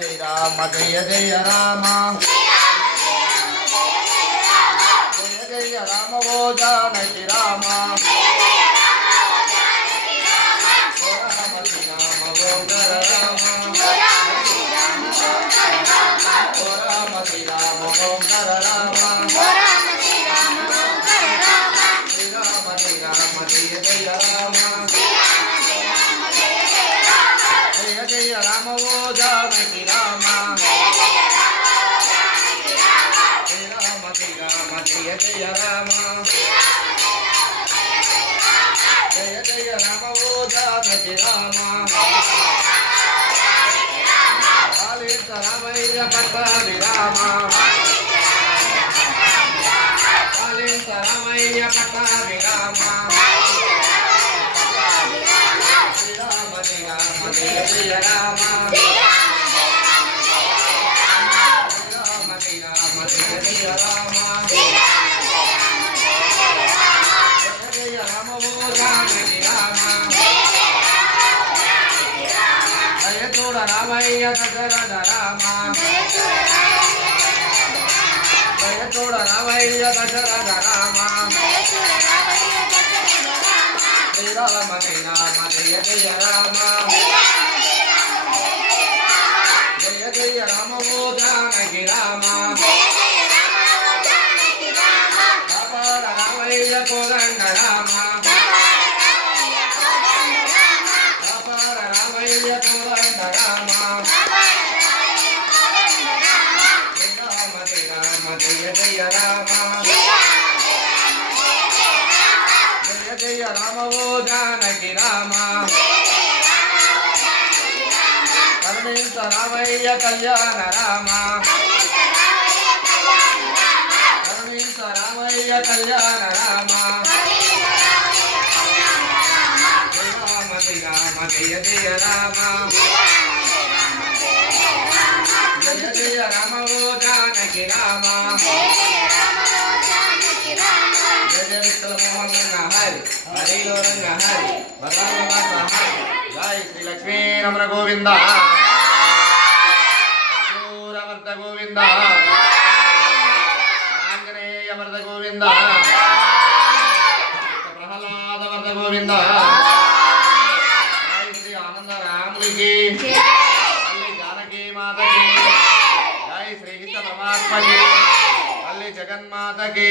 జయ రామ జయ జయ రామ. జయ జయ రామ ఓ జానకి రామ. జయ జయ రామ జయ జయ రామ ఓ జానకి రామ పాలిత రామయ్య పట్టాభి రామ పాలిత రామయ్య పట్టాభి రామ శ్రీరామ శ్రీరామ జయ జయ రామ శ్రీరామ శ్రీరామ జయ జయ రామ జయ జయ రామ రామయ్య దశరథ రామ జయ రామయ్య దశరథ రామ శ్రీరామ శ్రీరామ జయ జయ రామ జయ జయ రామ జానకి రామ రామ ఓ జానకి రామ. కరుణించ రామయ్య కళ్యాణ రామ. కరుణించ రామయ్య కళ్యాణ రామ. శ్రీరామ శ్రీరామ జయ జయ రామ. జయ జయ రామ ఓ జానకి రామ. విఠల మోహన్ హరి హరిలో రంగ హరి భద్రాంగ హరి జయ శ్రీ లక్ష్మీ రమణ గోవింద అక్రూరవర్ధ గోవింద ఆంజనేయ వర్ధ గోవింద ప్రహ్లాద వర్ధ గోవింద జయ శ్రీ ఆనంద రాముడికి తల్లి జానకి మాతకి జై శ్రీ పరమాత్మకి తల్లి జగన్మాతకి